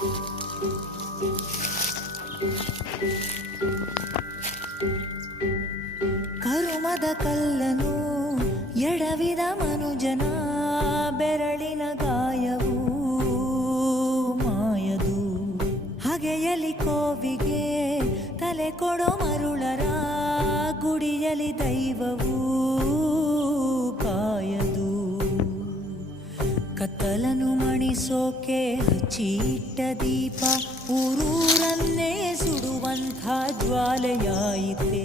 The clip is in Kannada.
ಕರುಮದ ಕಲ್ಲನು ಎಡವಿದ ಮನುಜನ ಬೆರಳಿನ ಗಾಯವು ಮಾಯದು. ಹಗೆಯಲಿ ಕೋವಿಗೆ ತಲೆ ಕೊಡೋ ಮರುಳರ ಗುಡಿಯಲಿ ದೈವವು ಕಾಯದು. ಕತ್ತಲನು ಮಣಿಸೋಕೆ ಹಚ್ಚಿಟ್ಟ ದೀಪ ಊರೂರನ್ನೇ ಸುಡುವಂಥ ಜ್ವಾಲೆಯಾಯಿತೆ.